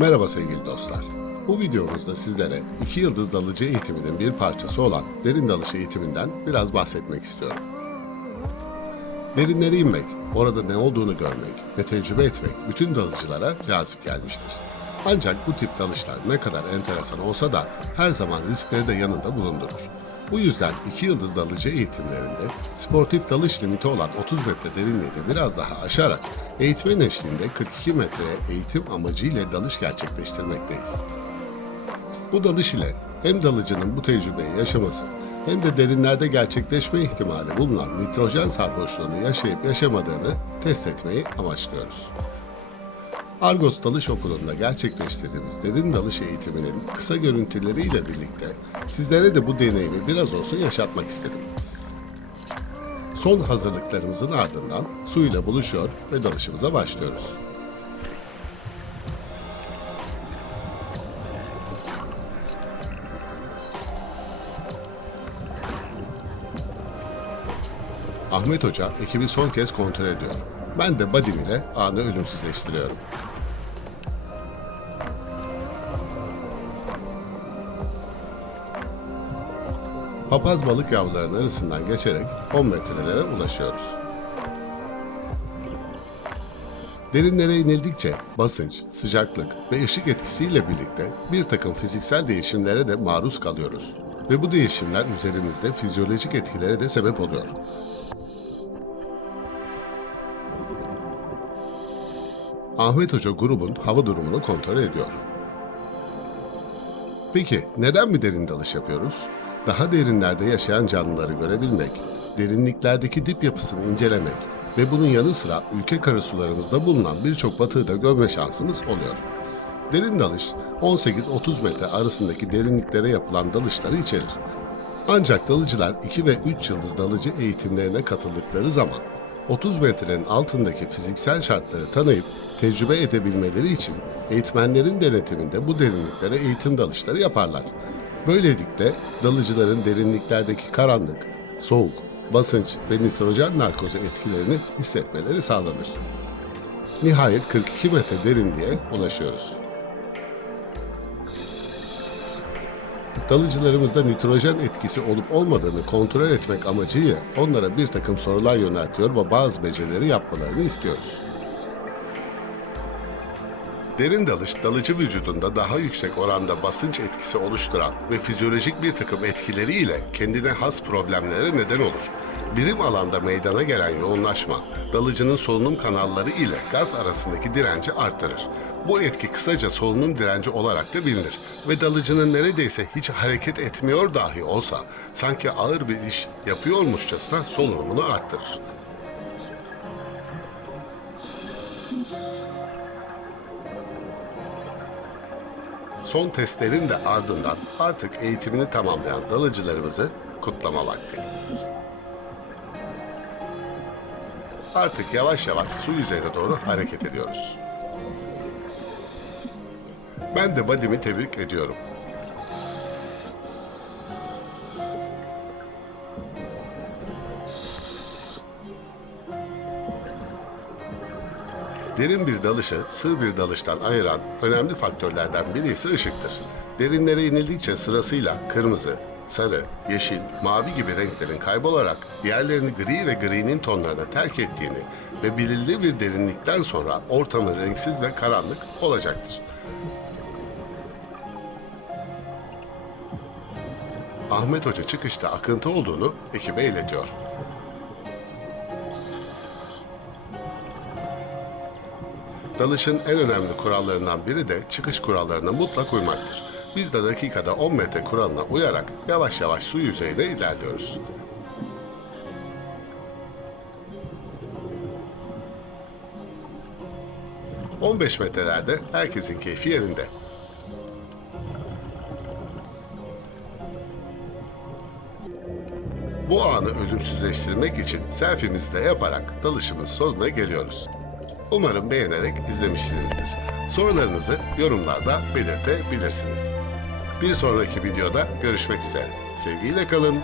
Merhaba sevgili dostlar. Bu videomuzda sizlere iki yıldız dalıcı eğitiminin bir parçası olan derin dalış eğitiminden biraz bahsetmek istiyorum. Derinlere inmek, orada ne olduğunu görmek ve tecrübe etmek bütün dalıcılara cazip gelmiştir. Ancak bu tip dalışlar ne kadar enteresan olsa da her zaman riskleri de yanında bulundurur. Bu yüzden iki yıldız dalıcı eğitimlerinde sportif dalış limiti olan 30 metre derinliği de biraz daha aşarak eğitmen eşliğinde 42 metreye eğitim amacıyla dalış gerçekleştirmekteyiz. Bu dalış ile hem dalıcının bu tecrübeyi yaşaması hem de derinlerde gerçekleşme ihtimali bulunan nitrojen sarhoşluğunu yaşayıp yaşamadığını test etmeyi amaçlıyoruz. Argos Dalış Okulu'nda gerçekleştirdiğimiz derin dalış eğitiminin kısa görüntüleriyle birlikte sizlere de bu deneyimi biraz olsun yaşatmak istedim. Son hazırlıklarımızın ardından suyla buluşuyor ve dalışımıza başlıyoruz. Ahmet Hoca ekibi son kez kontrol ediyor. Ben de Badim ile anı ölümsüzleştiriyorum. Papaz balık yavrularının arasından geçerek 10 metrelere ulaşıyoruz. Derinlere inildikçe basınç, sıcaklık ve ışık etkisiyle birlikte bir takım fiziksel değişimlere de maruz kalıyoruz. Ve bu değişimler üzerimizde fizyolojik etkilere de sebep oluyor. Ahmet Hoca grubun hava durumunu kontrol ediyor. Peki neden bir derin dalış yapıyoruz? Daha derinlerde yaşayan canlıları görebilmek, derinliklerdeki dip yapısını incelemek ve bunun yanı sıra ülke karasularımızda bulunan birçok batığı da görme şansımız oluyor. Derin dalış 18-30 metre arasındaki derinliklere yapılan dalışları içerir. Ancak dalıcılar 2 ve 3 yıldız dalıcı eğitimlerine katıldıkları zaman 30 metrenin altındaki fiziksel şartları tanıyıp tecrübe edebilmeleri için eğitmenlerin denetiminde bu derinliklere eğitim dalışları yaparlar. Böylelikle dalıcıların derinliklerdeki karanlık, soğuk, basınç ve nitrojen narkozu etkilerini hissetmeleri sağlanır. Nihayet 42 metre derinliğe ulaşıyoruz. Dalıcılarımızda nitrojen etkisi olup olmadığını kontrol etmek amacıyla onlara bir takım sorular yöneltiyor ve bazı becerileri yapmalarını istiyoruz. Derin dalış, dalıcı vücudunda daha yüksek oranda basınç etkisi oluşturan ve fizyolojik bir takım etkileriyle kendine has problemlere neden olur. Birim alanda meydana gelen yoğunlaşma, dalıcının solunum kanalları ile gaz arasındaki direnci artırır. Bu etki kısaca solunum direnci olarak da bilinir ve dalıcının neredeyse hiç hareket etmiyor dahi olsa sanki ağır bir iş yapıyormuşçasına solunumunu arttırır. Son testlerin de ardından artık eğitimini tamamlayan dalıcılarımızı kutlama vakti. Artık yavaş yavaş su yüzeyine doğru hareket ediyoruz. Ben de Badim'i tebrik ediyorum. Derin bir dalışı sığ bir dalıştan ayıran önemli faktörlerden biri ise ışıktır. Derinlere inildikçe sırasıyla kırmızı, sarı, yeşil, mavi gibi renklerin kaybolarak diğerlerini gri ve grinin tonlarına terk ettiğini ve belirli bir derinlikten sonra ortamın renksiz ve karanlık olacaktır. Ahmet Hoca çıkışta akıntı olduğunu ekibe iletiyor. Dalışın en önemli kurallarından biri de çıkış kurallarına mutlak uymaktır. Biz de dakikada 10 metre kuralına uyarak yavaş yavaş su yüzeyine ilerliyoruz. ...15 metrelerde herkesin keyfi yerinde. Bu anı ölümsüzleştirmek için selfie'mizi de yaparak dalışımın sonuna geliyoruz. Umarım beğenerek izlemişsinizdir. Sorularınızı yorumlarda belirtebilirsiniz. Bir sonraki videoda görüşmek üzere. Sevgiyle kalın.